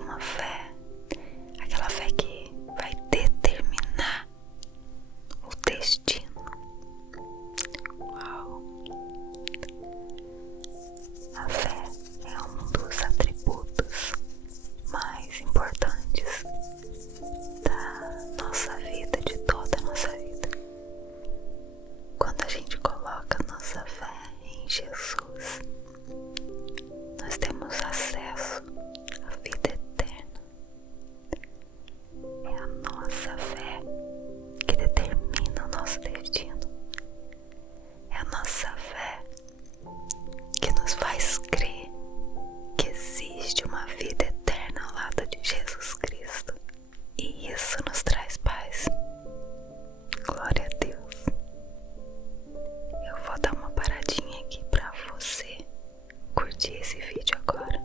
uma fé, aquela fé que vai determinar o destino. Uau! A fé é um dos atributos mais importantes da nossa vida, de toda a nossa vida. Quando a gente coloca nossa fé em Jesus, nós temos acesso à vida eterna. É a nossa fé que determina o nosso destino. É a nossa fé que nos faz crer que existe uma vida eterna ao lado de Jesus Cristo. E isso nos traz paz. Glória a Deus. Eu vou dar uma paradinha aqui pra você curtir esse vídeo agora.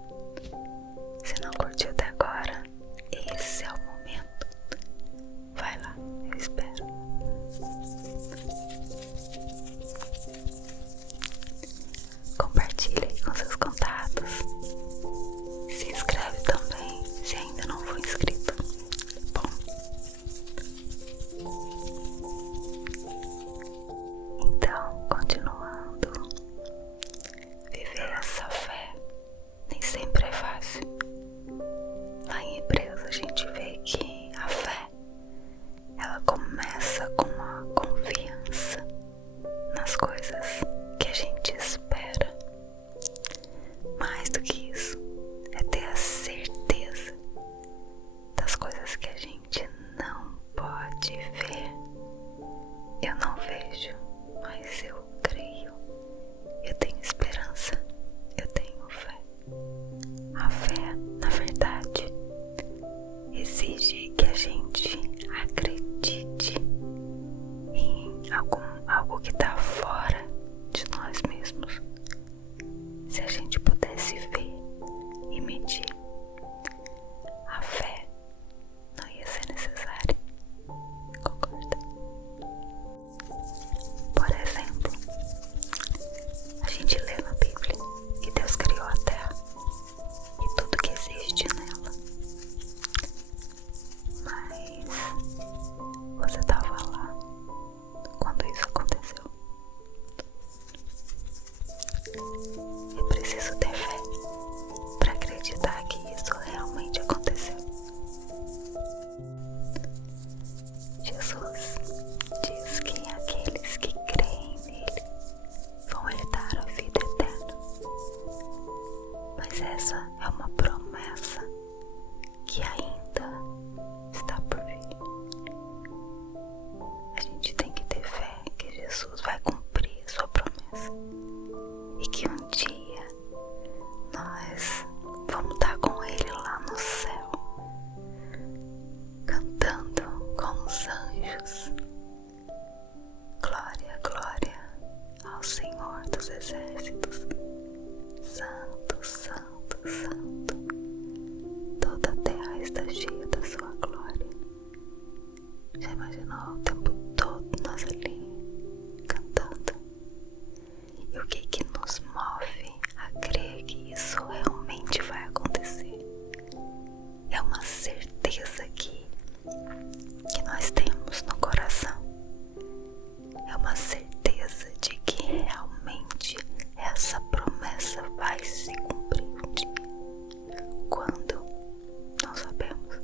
Se não curtiu até agora, esse é o momento. Vai lá, eu espero. Compartilha aí com seus contatos. Se inscreve também, se ainda não for inscrito. Bom, então, continuando, viver essa fé nem sempre é fácil. Lá em Hebreus a gente vê que a fé, ela começa com uma confiança nas coisas que a gente espera. Mais do que isso, é ter a certeza das coisas que a gente não pode ver. Eu não vejo, mas eu creio. Eu tenho esperança, eu tenho fé. A fé, na verdade, exige que a gente acredite em algo que está fora de nós mesmos. Se a gente pudesse ver e medir, a fé não ia ser necessária. Concorda? Por exemplo, a gente lê na Bíblia que Deus criou a terra e tudo que existe nela. Mas você estava lá quando isso aconteceu. É preciso ter fé para acreditar que isso realmente aconteceu. Jesus diz que aqueles que creem nele vão herdar a vida eterna. Mas essa é uma promessa que ainda está por vir. A gente tem que ter fé que Jesus vai cumprir a sua promessa e que um dia nós vamos estar com ele lá no céu, cantando com os anjos. Glória, glória ao Senhor dos exércitos. Santo, santo, santo. Toda a terra está cheia da sua glória. Já imaginou o tempo todo nós ali cantando? E o que nos move a crer que isso realmente vai acontecer? É uma certeza que nós temos no coração. É uma certeza de que realmente essa promessa vai se cumprir um dia. Quando? Não sabemos.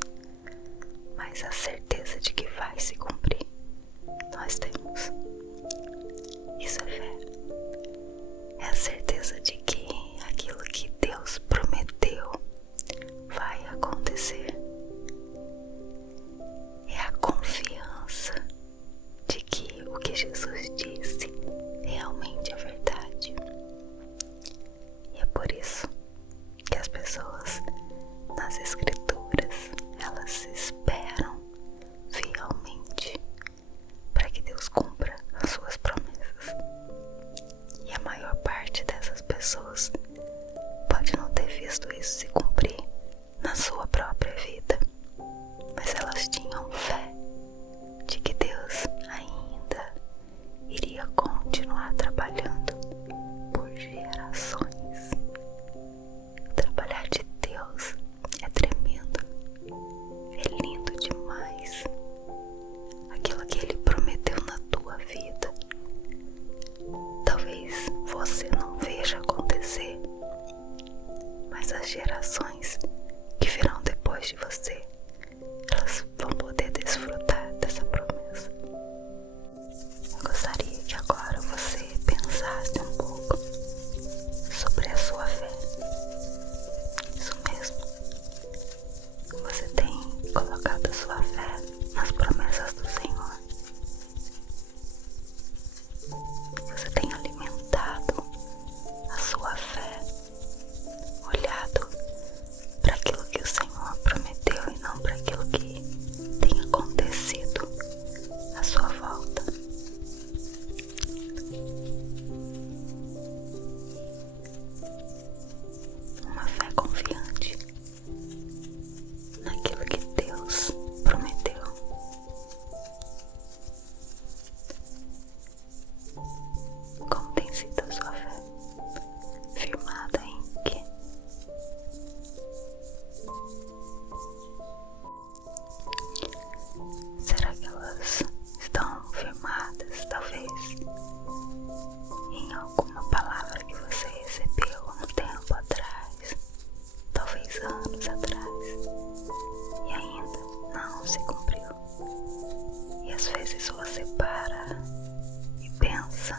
Mas a certeza de que vai se cumprir, nós temos. Isso é fé. É a certeza de que aquilo que Deus prometeu vai acontecer. É a confiança de que o que Jesus disse realmente é verdade. E é por isso que as pessoas nas Escrituras, elas esperam fielmente para que Deus cumpra as suas promessas. E a maior parte dessas pessoas pode não ter visto isso se cumprir na sua própria vida, mas elas tinham fé de que Deus ainda iria continuar trabalhando por gerações. O trabalhar de Deus é tremendo. mas as gerações que virão depois de você, elas vão poder desfrutar dessa promessa. Eu gostaria que agora você pensasse um pouco sobre a sua fé. Isso mesmo. Você tem colocado a sua fé nas promessas do Senhor. Você tem alimentado a sua fé, olhado para aquilo que o Senhor prometeu e não para aquilo que tem acontecido à sua volta. Uma fé confiante naquilo que Deus prometeu. Como tem sido a sua fé? Firmada em quê? Será que elas estão firmadas, talvez, em alguma palavra que você recebeu há um tempo atrás, talvez anos atrás, e ainda não se cumpriu? E às vezes você para e pensa: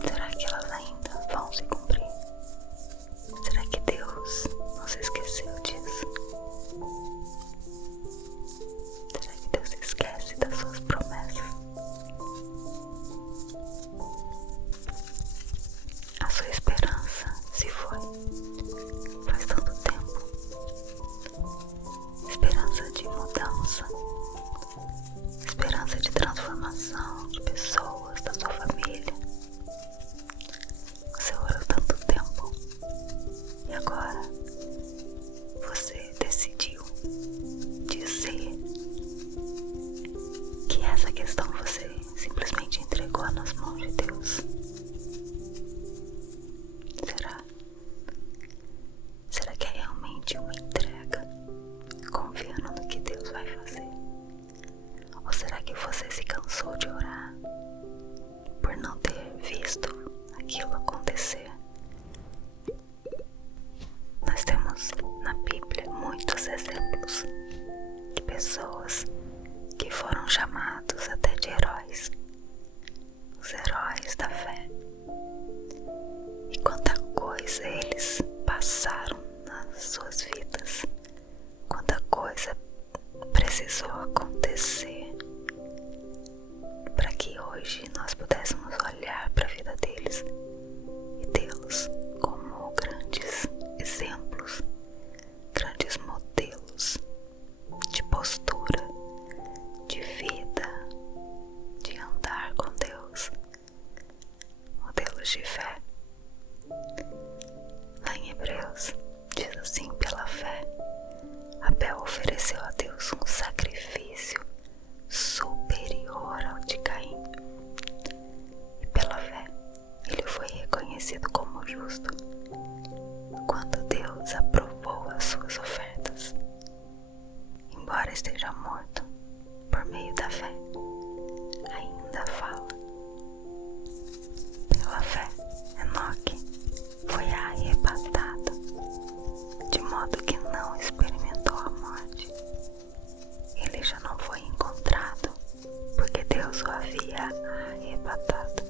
será que elas ainda vão se cumprir? Será que Deus não se esqueceu disso? Será que Deus se esquece das suas promessas? A sua esperança se foi faz tanto tempo. Esperança de mudança, esperança de transformação de pessoas, da sua família. Você orou tanto tempo e agora você decidiu dizer que essa questão você simplesmente entregou nas mãos de Deus. Será? Será que é realmente uma entrega, confiando no que Deus vai fazer? Ou será que você se cansou de orar por não ter visto aquilo acontecer? Nós temos na Bíblia muitos exemplos de pessoas que foram chamados até de heróis, os heróis da fé. E quanta coisa eles passaram nas suas vidas, quanta coisa precisou acontecer para que hoje nós pudéssemos olhar para a vida deles e tê-los como grandes exemplos, grandes modelos de postura, de vida, de andar com Deus, modelos de fé. Lá em Hebreus diz assim: pela fé, Abel ofereceu a Deus um sacrifício superior ao de Caim. E pela fé, ele foi reconhecido como justo quando Deus aprovou as suas ofertas. Embora esteja morto, por meio da fé, ainda fala. Pela fé, Enoque foi arrebatado, de modo que não experimentou a morte. Ele já não foi encontrado, porque Deus o havia arrebatado.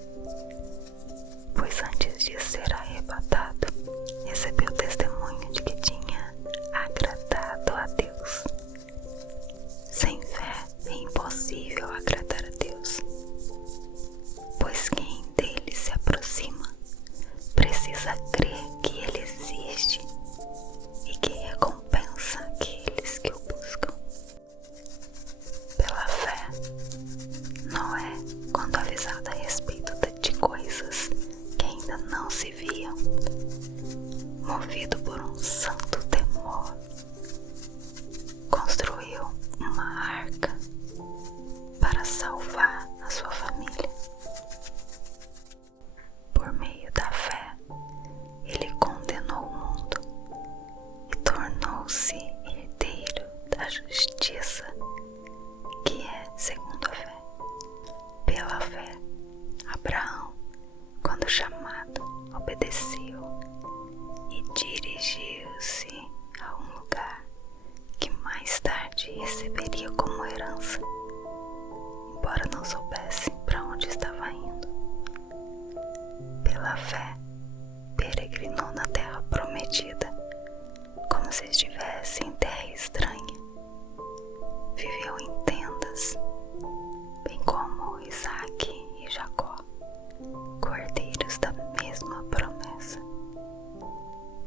Pois antes de ser arrebatado, recebeu testemunho de que tinha agradado a Deus. Sem fé é impossível agradar a Deus, pois quem dele se aproxima precisa crer que ele existe e que recompensa aqueles que o buscam. Pela fé, Noé, quando avisado a respeito de coisas que ainda não se viam, movido por um santo temor, construiu uma arca para salvar a sua família. Por meio da fé, ele condenou o mundo e tornou-se herdeiro da justiça, que é segundo a fé. Pela fé, Abraão, quando chamado, obedeceu e disse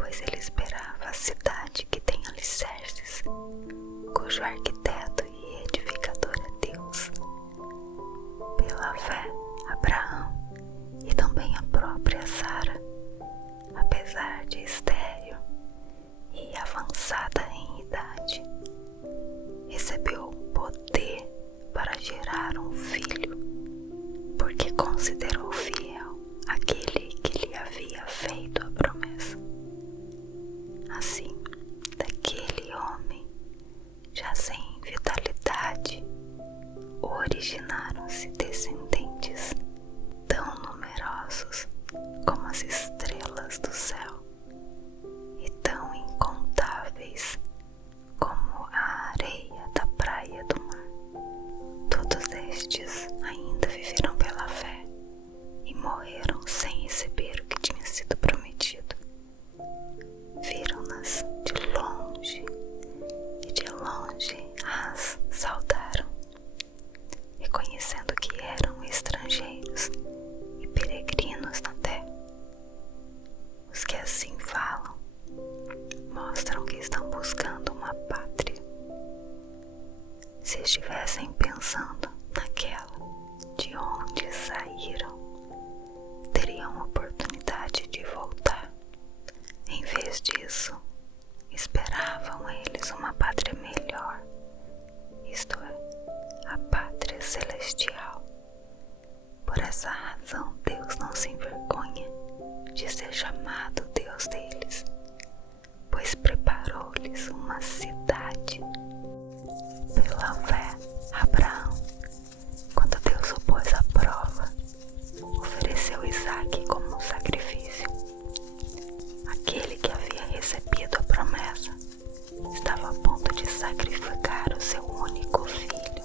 pois ele esperava a cidade que tem alicerces, cujo arquiteto e edificador é Deus. Pela fé, Abraão e também a própria Sara, apesar de estéril e avançada em idade, recebeu poder para gerar um filho, porque considerou fiel aquele que lhe havia feito a promessa. Assim, daquele homem, já sem vitalidade, originaram-se descendentes tão numerosos como as estrelas do céu e tão incontáveis como a areia da praia do mar. Todos estes ainda viveram pela fé e morreram sem receber o que tinha sido prometido. Viram-nas de longe e de longe as saudaram, reconhecendo que eram estrangeiros e peregrinos na terra. Os que assim falam mostram que estão buscando uma pátria. Se estivessem pensando naquela de onde saíram, teriam oportunidade de voltar. Em vez disso, esperavam eles uma pátria melhor, isto é, a pátria celestial. Por essa razão, Deus não se envergonha de ser chamado Deus deles, pois preparou-lhes uma cidade. Pela fé, Abraão, quando Deus o pôs à prova, ofereceu Isaque como um sacrifício. Aquele que havia recebido a promessa estava a ponto de sacrificar o seu único filho.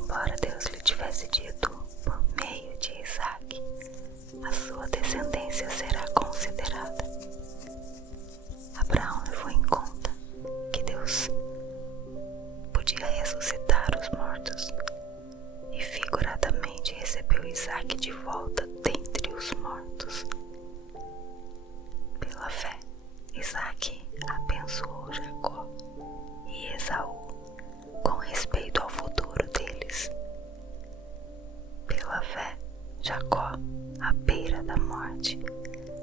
Embora Deus lhe tivesse dito, por meio de Isaque, a sua descendência será considerada, Abraão levou em conta que Deus podia ressuscitar os mortos e figuradamente recebeu Isaque de volta dentre os mortos. Pela fé, Isaque abençoou Jacó e Esaú com respeito ao futuro deles. Pela fé, Jacó, à beira da morte,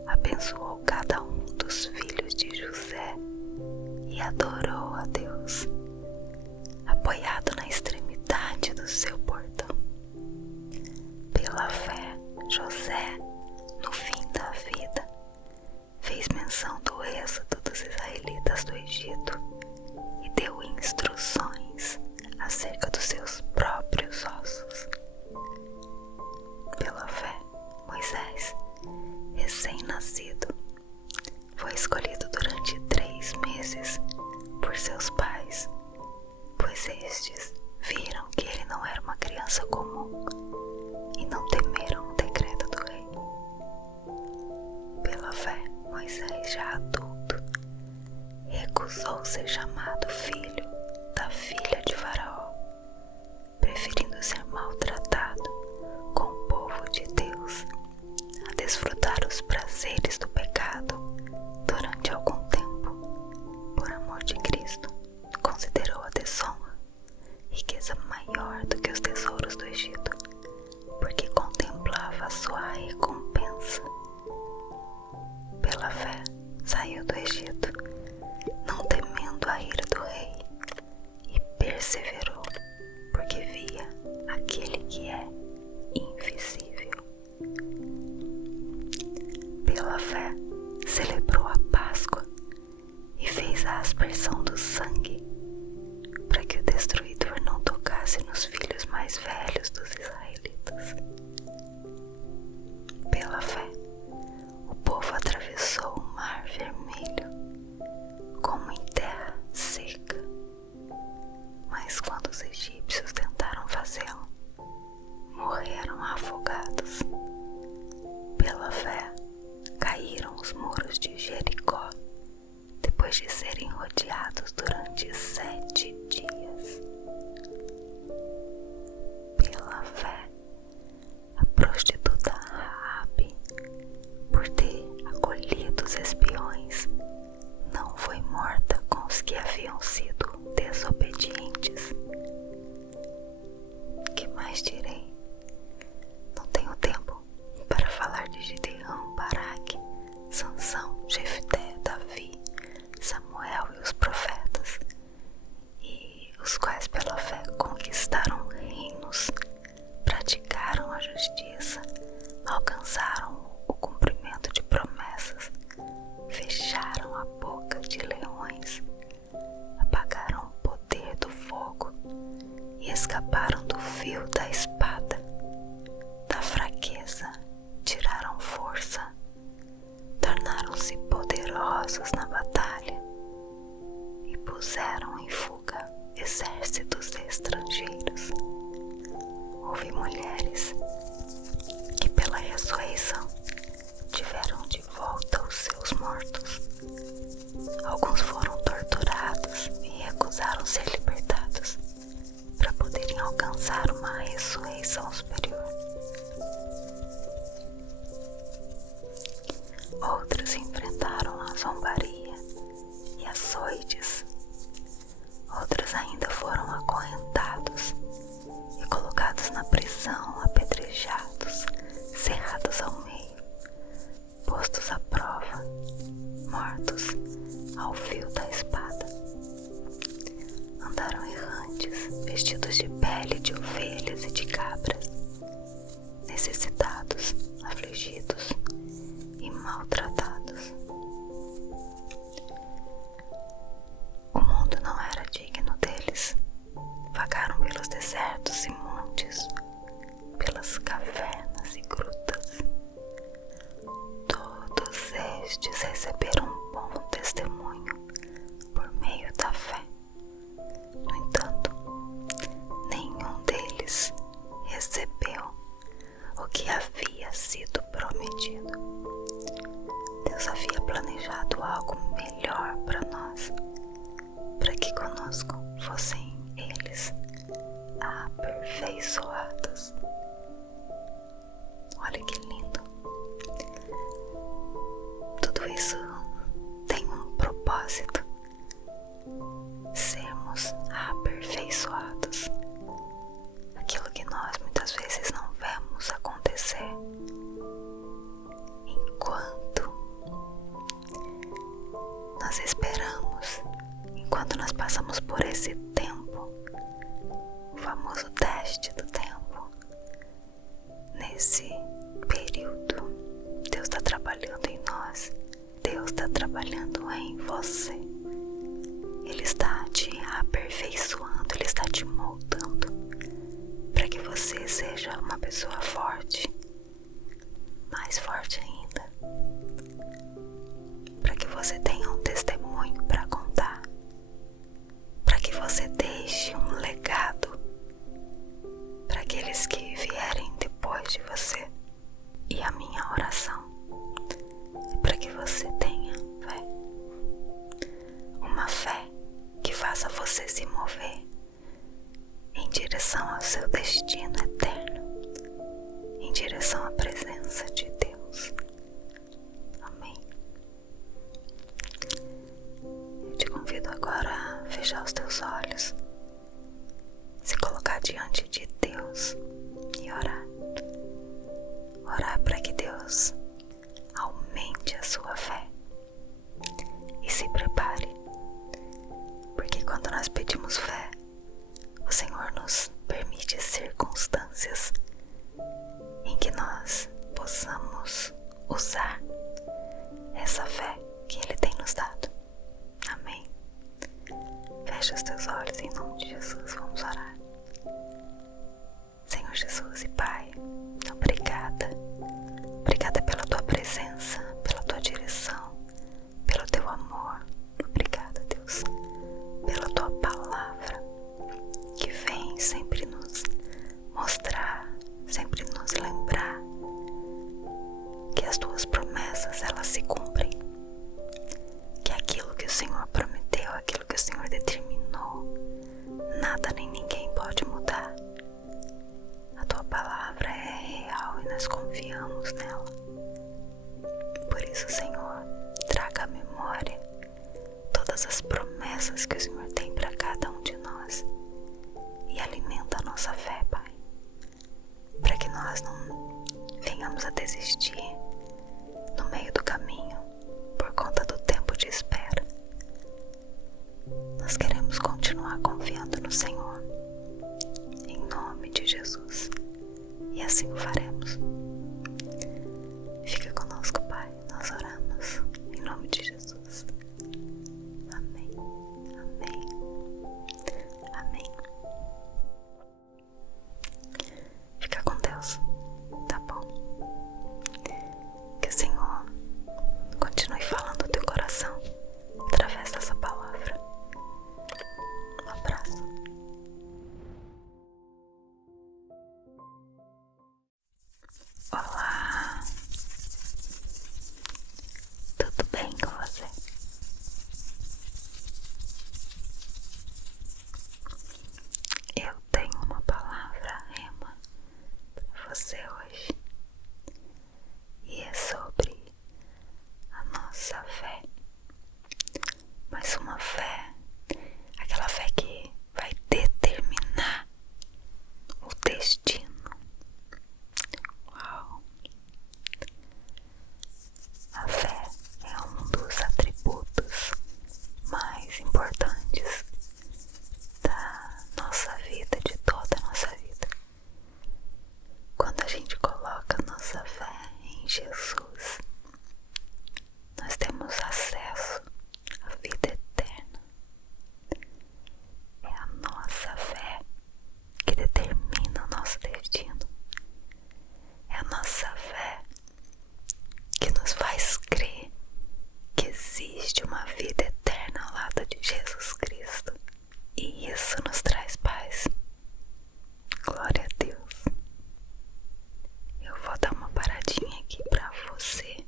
abençoou cada um dos filhos de José e adorou a Deus, apoiado na extremidade do seu portão. Pela fé, José, no fim da vida, fez menção do êxodo dos israelitas do Egito e deu instruções acerca dos seus próprios ossos. Pela fé, Moisés, recém-nascido, foi escolhido durante 3 meses por seus pais, pois estes viram que ele não era uma criança comum e não temeram o decreto do rei. Pela fé, Moisés, já adulto, recusou ser chamado filho da filha de Faraó, preferindo ser maltratado com o povo de Deus a desfrutar os prazeres do pecado durante algum tempo. Por amor de Cristo, considerou a desonra riqueza maior do que os tesouros do Egito, porque contemplava a sua recompensa. Pela fé, saiu do Egito, não temendo a ira do rei, e perseverou, porque via aquele que é invisível. Pela fé, celebrou a Páscoa e fez a aspersão do sangue, para que o destruidor não tocasse nos filhos mais velhos dos israelitas. Pela fé, o povo atravessou o Mar Vermelho como em terra seca, mas quando os egípcios tentaram fazê-lo, morreram afogados. Pela fé, caíram os muros de Jericó, depois de serem rodeados durante 7 dias. Pela fé, a prostituta Raabe, por ter acolhido os espiões a boca de leões, apagaram o poder do fogo e escaparam do fio da espada. Da fraqueza tiraram força, tornaram-se poderosos na batalha e puseram em fuga exércitos estrangeiros. Houve mulheres que pela ressurreição tiveram de volta os seus mortos. Alguns foram torturados e recusaram ser libertados para poderem alcançar uma ressurreição superior. Outros enfrentaram a zombaria e açoites. Outros ainda foram acorrentados e colocados na prisão, apedrejados, cerrados ao meio, postos à prova, mortos ao fio da espada. Andaram errantes, vestidos de pele de ovelhas e de cabras, necessitados, afligidos e maltratados. O mundo não era digno deles. Vagaram pelos desertos e montes, pelas cavernas e grutas. Todos estes receberam um bom testemunho por meio da fé. No entanto, nenhum deles recebeu o que havia sido prometido. Deus havia planejado algo melhor para nós, para que conosco fossem eles aperfeiçoados. Olha que lindo! Tudo isso tem um propósito: sermos aperfeiçoados. Aquilo que nós muitas vezes não vemos acontecer enquanto nós esperamos, enquanto nós passamos por esse tempo, o famoso teste do tempo. Nesse período, Deus está trabalhando em nós, Deus está trabalhando em você. Ele está te aperfeiçoando, Ele está te moldando para que você seja uma pessoa forte, mais forte ainda, para que você tenha um testemunho para contar, para que você deixe um legado para aqueles que vierem depois de você. E a minha oração é para que você tenha fé, uma fé que faça você se mover em direção ao seu destino eterno, em direção à presença de Deus. Amém. Eu te convido agora a fechar os teus olhos, se colocar diante de Deus e orar. Orar para que Deus aumente a sua fé. E se prepare, porque quando nós pedimos fé, o Senhor nos permite circunstâncias em que nós possamos usar essa fé que Ele tem nos dado. Amém. Fecha os teus olhos em nome de Jesus, vamos orar. Senhor Jesus e Pai, obrigada. Obrigada pela Tua presença, pela Tua direção, pelo Teu amor. Obrigada, Deus, pela Tua palavra que vem sempre nos mostrar, sempre nos lembrar que as Tuas promessas, elas se cumprem, que aquilo que o Senhor prometeu, aquilo que o Senhor determinou, nada nem ninguém pode mudar. A Tua palavra é real e nós confiamos nela. Por isso, Senhor, traga à memória todas as promessas que o Senhor tem para cada um de nós e alimenta a nossa fé, Pai, para que nós não venhamos a desistir no meio do caminho por conta do tempo de espera. Nós queremos continuar confiando no Senhor, em nome de Jesus, e assim o faremos. Fica conosco, Pai, nós oramos em nome de Jesus. existe uma vida eterna ao lado de Jesus Cristo, e isso nos traz paz. Glória a Deus. Eu vou dar uma paradinha aqui pra você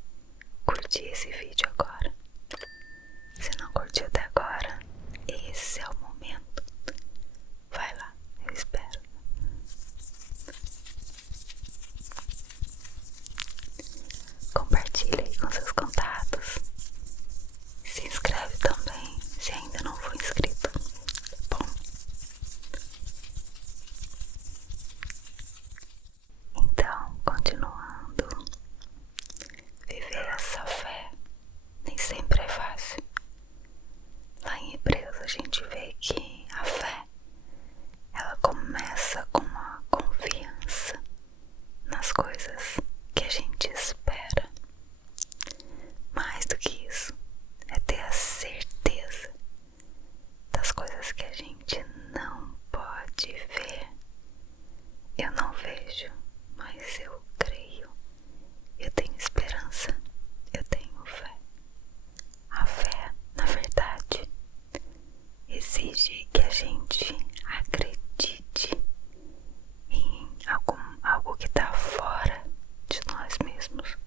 curtir esse vídeo agora. Se não curtiu até agora, esse é o momento. Vai lá, eu espero. Compartilha aí com seus contatos. Se inscreve também, se ainda não for inscrito, tá bom? Então, continuando, viver essa fé nem sempre é fácil. Lá em Hebreus a gente vê que a fé, ela começa com uma confiança nas coisas que a gente espera. Mais do que isso, é ter a certeza das coisas que a gente não pode ver. Eu não vejo, mas eu creio. Eu tenho esperança, eu tenho fé. A fé, na verdade, exige que a gente acredite em algo que está fora de nós mesmos.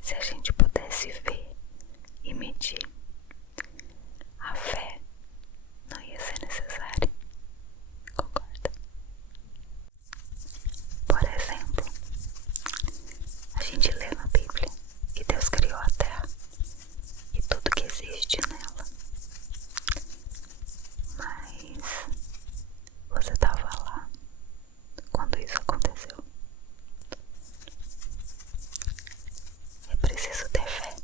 Se a gente pudesse ver e medir, a fé não ia ser necessária. Concorda? Por exemplo, a gente lê na Bíblia que Deus criou a terra e tudo que existe nela. Mas você estava lá quando isso aconteceu. É preciso ter fé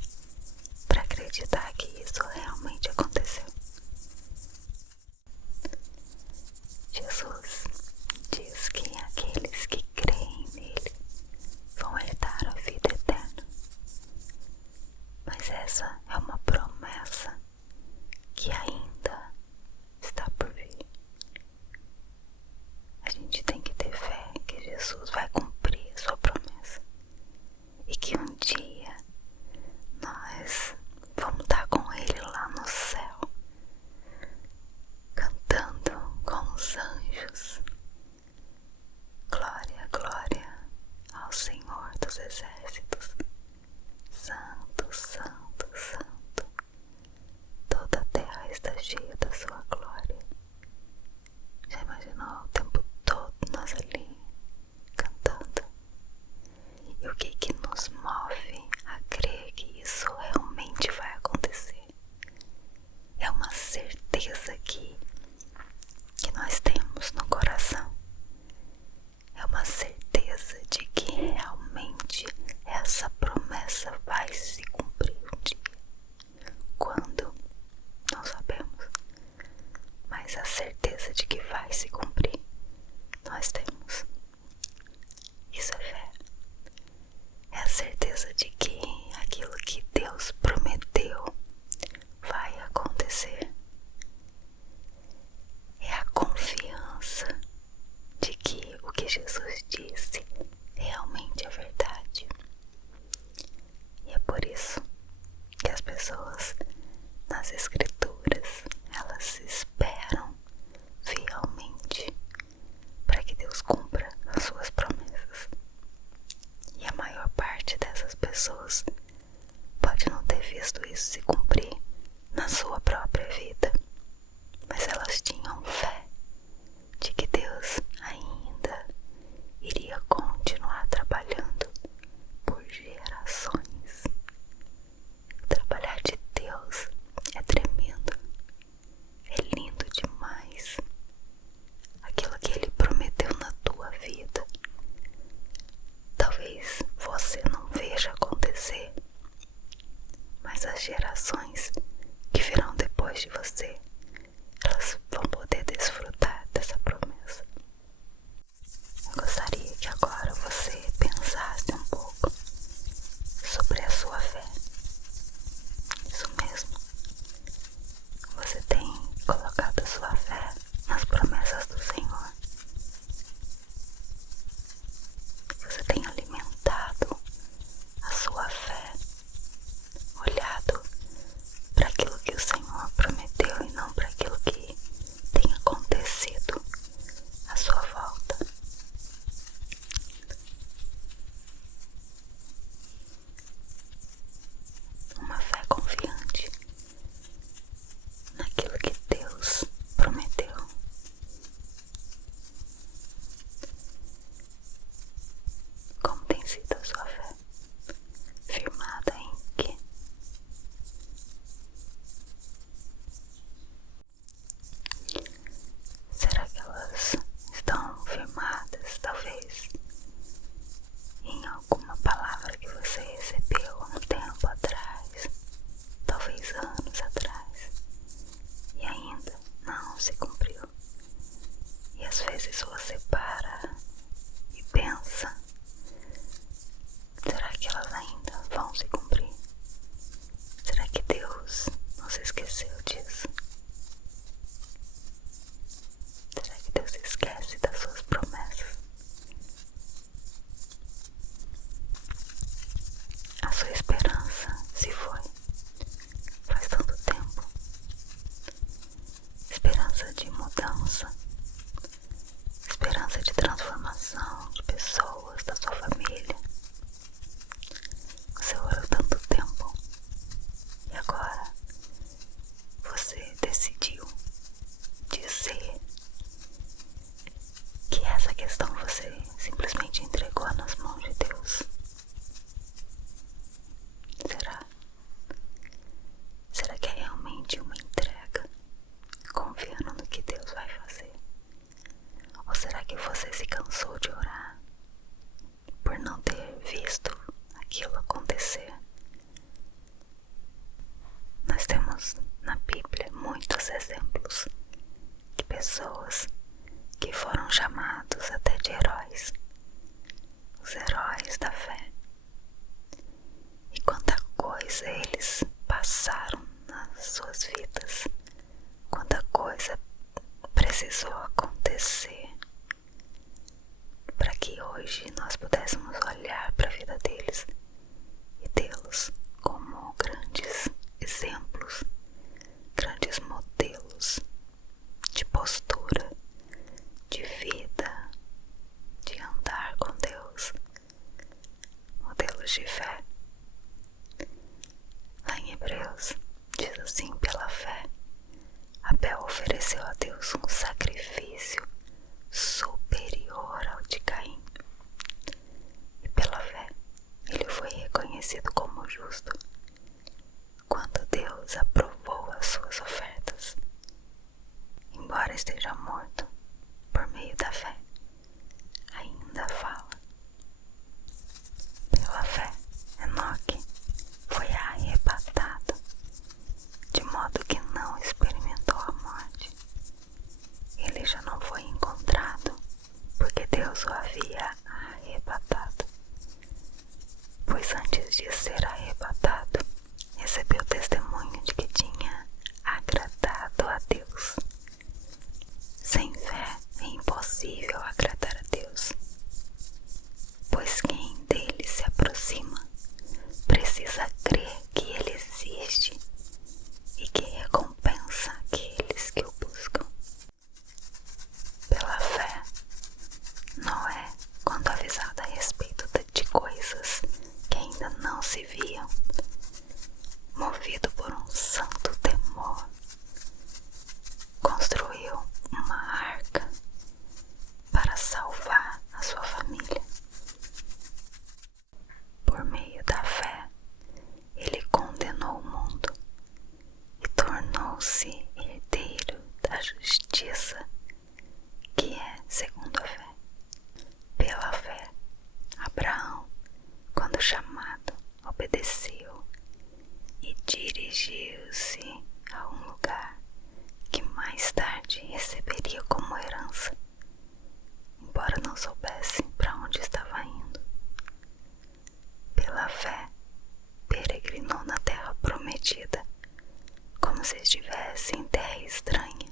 para acreditar que isso realmente aconteceu. Jesus diz que aqueles que creem nele vão herdar a vida eterna. Mas essa é uma promessa que ainda está por vir. A gente tem que ter fé que Jesus vai cumprir a sua promessa e que um dia nós vamos estar com ele lá no céu, cantando com os anjos. Glória, glória ao Senhor dos exércitos. Santo, santo, santo. Toda a terra está cheia da sua glória. Já imaginou o tempo todo nós ali cantando? E o que nos move a crer que isso realmente vai acontecer? É uma certeza que nós temos no coração. É uma certeza de que realmente essa promessa vai se cumprir um dia. Quando? Não sabemos. Mas a certeza de que vai se cumprir, nós temos. Isso é fé. É a certeza de que aquilo que Deus prometeu vai acontecer. É a confiança de que o que Jesus disse realmente é verdade. E é por isso que as pessoas nas Escrituras, elas esperam fielmente para que Deus cumpra as suas promessas. E a maior parte dessas pessoas pode não ter visto isso se cumprir na sua própria vida, mas elas tinham fé de que Deus ainda iria continuar trabalhando por gerações. O trabalhar de Deus é tremendo, é lindo demais. Aquilo que Ele prometeu na tua vida, talvez você não veja acontecer, mas as gerações que virão depois de você, elas vão poder desfrutar dessa promessa. Eu gostaria que agora você pensasse um pouco sobre a sua fé. Isso mesmo. Você tem colocado a sua fé nas promessas do Senhor. Você tem alimentado a sua fé, olhado nós na Bíblia muitos exemplos de pessoas que foram chamados até de heróis, os heróis da fé. E quanta coisa eles passaram nas suas vidas, quanta coisa precisou acontecer para que hoje nós pudéssemos olhar para a vida deles e tê-los como grandes exemplos, grandes modelos de postura, de vida, de andar com Deus, modelos de fé. Lá em Hebreus diz assim: pela fé, Abel ofereceu a Deus um sacrifício superior ao de Caim. E pela fé, ele foi reconhecido como justo quando Deus aprovou as suas ofertas. Embora esteja morto, por meio da fé, ainda fala. Pela fé, Enoque foi arrebatado, de modo que não experimentou a morte. Ele já não foi encontrado, porque Deus o havia arrebatado. Pois antes de ser arrebatado, recebeu testemunho de que tinha agradado a Deus. Sem fé é impossível agradar a Deus, pois quem dele se aproxima precisa crer que ele existe e que recompensa aqueles que o buscam. Pela fé, Noé, quando avisado a respeito de coisas que ainda não se viam, movido por um santo temor, construiu uma arca para salvar a sua família. Por meio da fé, ele condenou o mundo e tornou-se herdeiro da justiça, que é segundo a fé. Pela fé, Abraão, quando chamado, obedeceu e dirigiu-se a um lugar que mais tarde receberia como herança, embora não soubesse para onde estava indo. Pela fé, peregrinou na terra prometida, como se estivesse em terra estranha.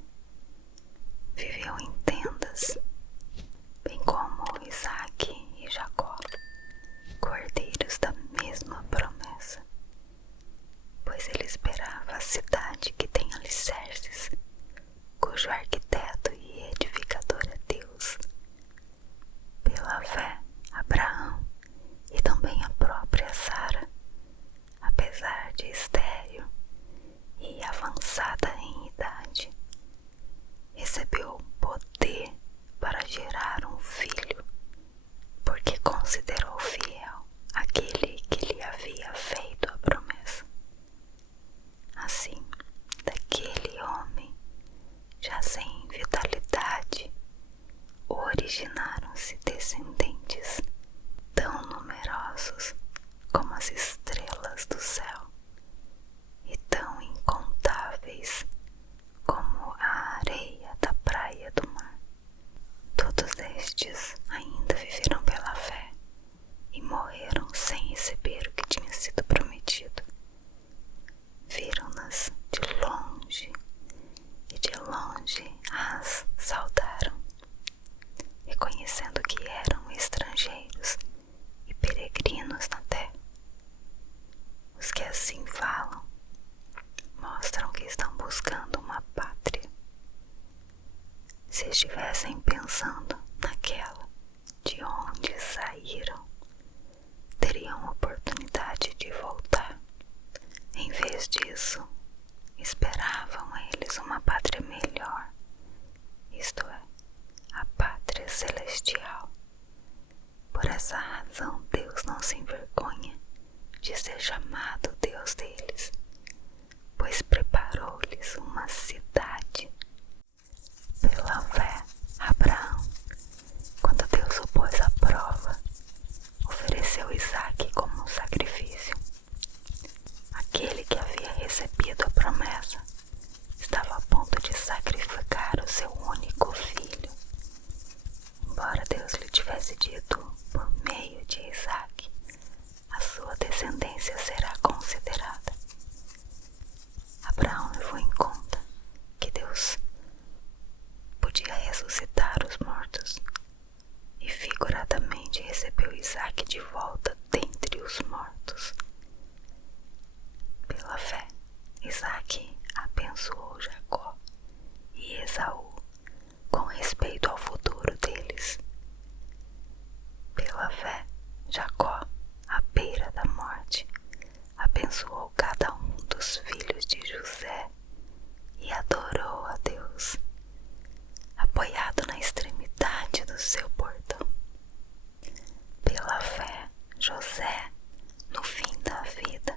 Viveu em tendas, bem como Isaque e Jacó, cordeiros da mesma promessa, pois ele esperava a cidade que tem alicerces, cujo arquiteto e edificador é Deus. Pela fé, Abraão e também a própria Sara, apesar de estéril e avançada em idade, recebeu poder para gerar um filho, porque considerou fiel aquele que lhe havia feito a promessa. Assim, daquele homem, já sem vitalidade, originaram-se descendentes tão numerosos como as estrelas do céu e tão incontáveis como a areia da praia do mar. Todos estes ainda viveram pela fé e morreram sem receber o que tinha sido prometido. Viram-nas de longe e de longe as saudaram, reconhecendo que eram estrangeiros e peregrinos na terra. Os que assim falam mostram que estão buscando uma pátria. Se estivessem pensando naquela de onde saíram, teriam oportunidade de voltar. Em vez disso, esperavam eles uma pátria melhor, isto é, a pátria celestial. Por essa razão, Deus não se envergonha de ser chamado Deus deles, pois preparou-lhes uma cidade. Pela fé, Abraão, quando Deus o pôs à prova, ofereceu Isaque como um sacrifício. Aquele que havia recebido a promessa abençoou Jacó e Esaú com respeito ao futuro deles. Pela fé, Jacó, à beira da morte, abençoou cada um dos filhos de José e adorou a Deus, apoiado na extremidade do seu bordão. Pela fé, José, no fim da vida,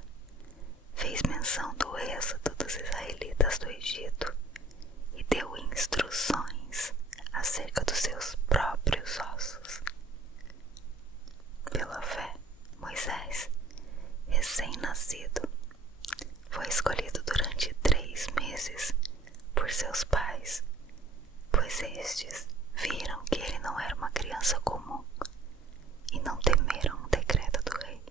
fez menção do êxodo dos israelitas do Egito e deu instruções acerca dos seus próprios ossos. Pela fé, Moisés, recém-nascido, foi escolhido durante 3 meses por seus pais, pois estes viram que ele não era uma criança comum e não temeram o decreto do rei.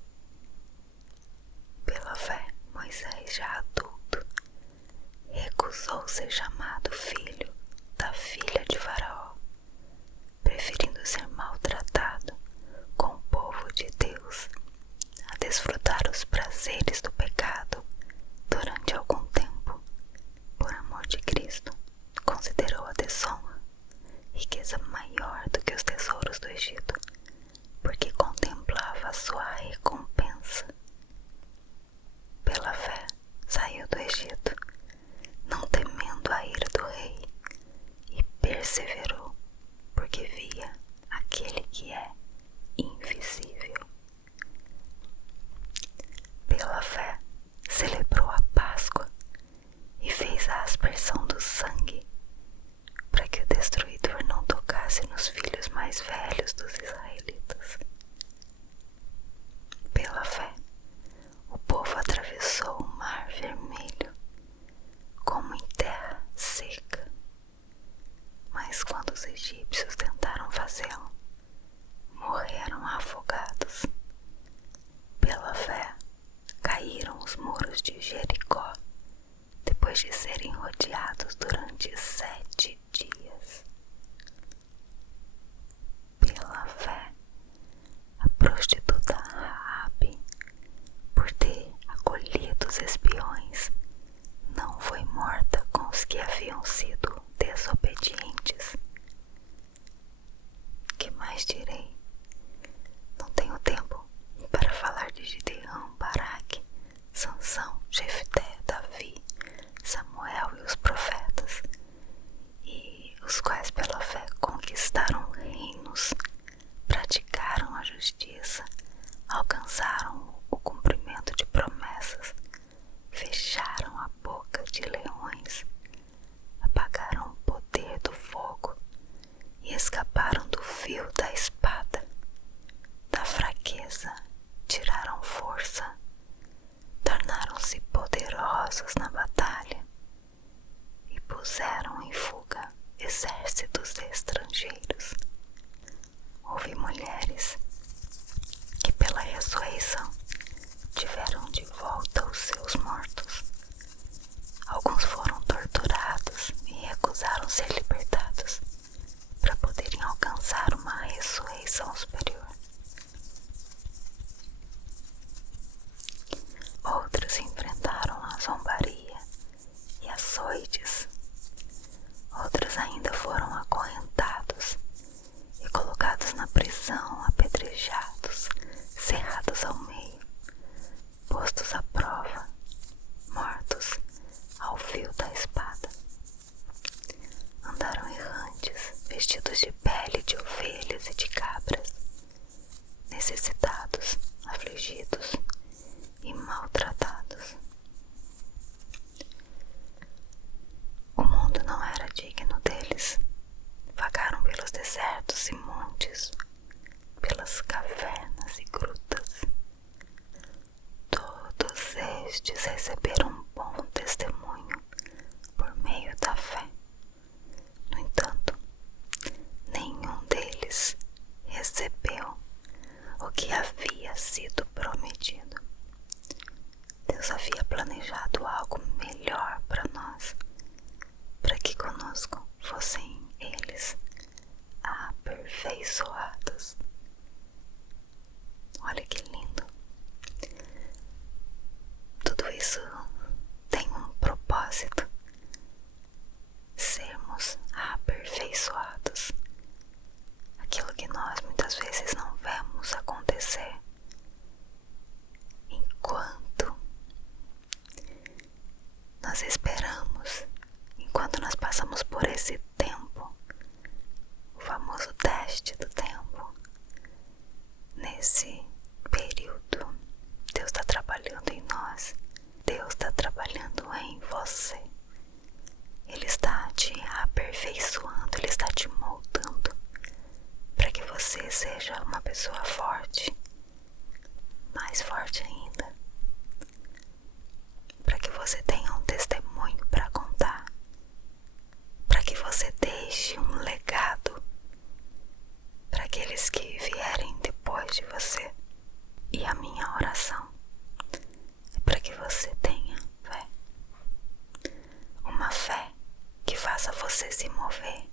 Pela fé, Moisés, já adulto, recusou ser chamado filho da filha de Faraó, preferindo ser maltratado com o povo de Deus a desfrutar os prazeres do pecado durante algum tempo. Por amor de Cristo, considerou a desonra riqueza maior do que os tesouros do Egito, porque contemplava a sua recompensa. Pela fé, saiu do Egito, não temendo a ira do rei, e perseverou, porque via aquele que é invisível. Pela fé, celebrou a Páscoa e fez a aspersão do sangue, para que o destruidor não tocasse nos filhos mais velhos dos israelitas. Pela fé, o povo atravessou o Mar Vermelho como em terra seca, mas quando os egípcios tentaram fazê-lo, morreram afogados. Pela fé, caíram os muros de Jericó, depois de serem rodeados durante 7 dias. Pela fé, a prostituta Raabe, por ter acolhido os espiões, não foi morta com os que haviam sido desobedientes. Que mais direi? Não tenho tempo para falar de Gideão, Baraque, Sansão, Jefté, Davi, Samuel e os profetas, e os quais pela fé conquistaram reinos, praticaram a justiça, alcançaram o cumprimento de promessas, fecharam a boca de leões, apagaram o poder do fogo e escaparam do fio da espada. Da fraqueza tiraram força, tornaram-se poderosos na batalha e puseram em fuga exércitos estrangeiros. Houve mulheres que pela ressurreição tiveram de volta os seus mortos. Alguns foram torturados e recusaram ser libertados para poderem alcançar uma ressurreição superior. Outros enfrentaram a zombaria e açoites. Outros ainda foram acorrentados e colocados na prisão, apedrejados, cerrados ao meio, postos à prova, mortos ao fio da espada. Andaram errantes, vestidos de pele de ovelhas e de cabras, necessitados, afligidos e maltratados. O mundo não era digno deles. Vagaram pelos desertos e montes, pelas cavernas e grutas. Todos estes receberam um bom testemunho por meio da fé. No entanto, nem precisamos, enquanto nós passamos por esse tempo, o famoso teste do tempo, nesse período, Deus está trabalhando em nós, Deus está trabalhando em você. Ele está te aperfeiçoando, Ele está te moldando para que você seja uma pessoa forte, mais forte ainda, para que você tenha um testemunho para contar, para que você deixe um legado para aqueles que vierem depois de você. E a minha oração é para que você tenha fé, uma fé que faça você se mover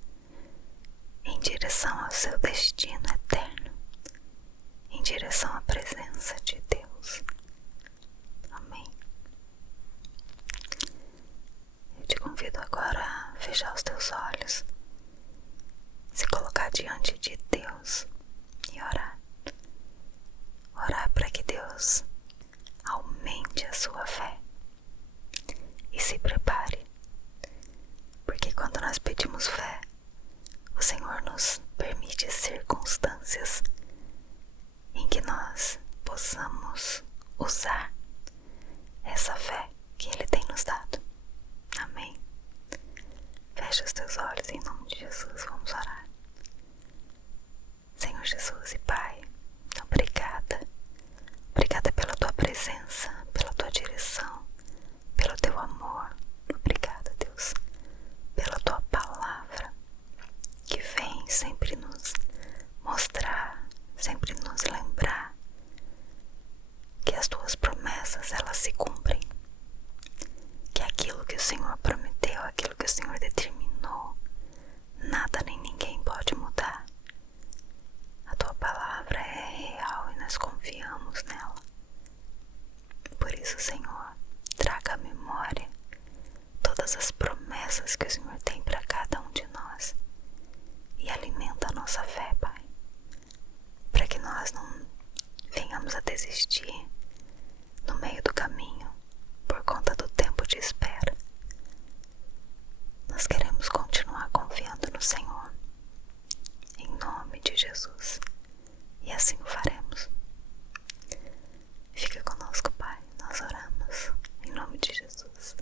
em direção ao seu destino eterno, em direção à presença de Deus. Amém. Eu te convido agora a fechar os teus olhos, se colocar diante de Deus e orar. Orar para que Deus aumente a sua fé e se prepare, porque quando nós pedimos fé, o Senhor nos permite circunstâncias em que nós possamos usar essa fé que Ele tem nos dado. Amém. Fecha os teus olhos em nome de Jesus, vamos orar. Senhor Jesus e Pai, obrigada. Obrigada pela Tua presença, pela Tua direção, pelo Teu amor. Obrigada, Deus, pela Tua palavra, que vem sempre nos mostrar, sempre nos lembrar que as Tuas promessas, elas se cumprem, que aquilo que o Senhor prometeu, aquilo que o Senhor determinou, nada nem ninguém pode mudar. A Tua palavra é real e nós confiamos nela. Por isso, Senhor, traga à memória todas as promessas que o Senhor tem para cada um de nós e alimenta a nossa fé, Pai, para que nós não venhamos a desistir no meio do caminho por conta do tempo de espera. Nós queremos continuar confiando no Senhor, em nome de Jesus, e assim o faremos. Fica conosco, Pai, nós oramos em nome de Jesus.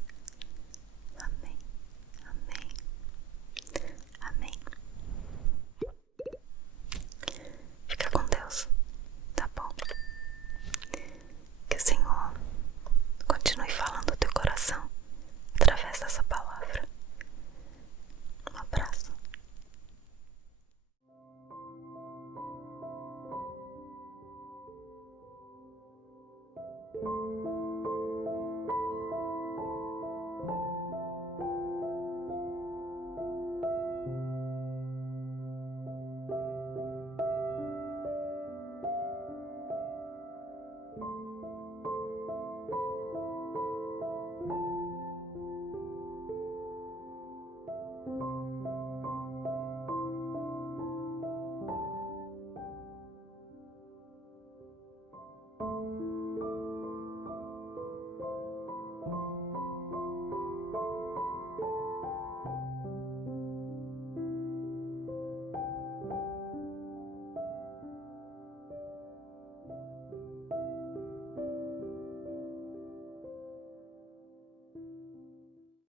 Amém, amém, amém. Fica com Deus, tá bom? Que o Senhor continue falando o teu coração através dessa palavra.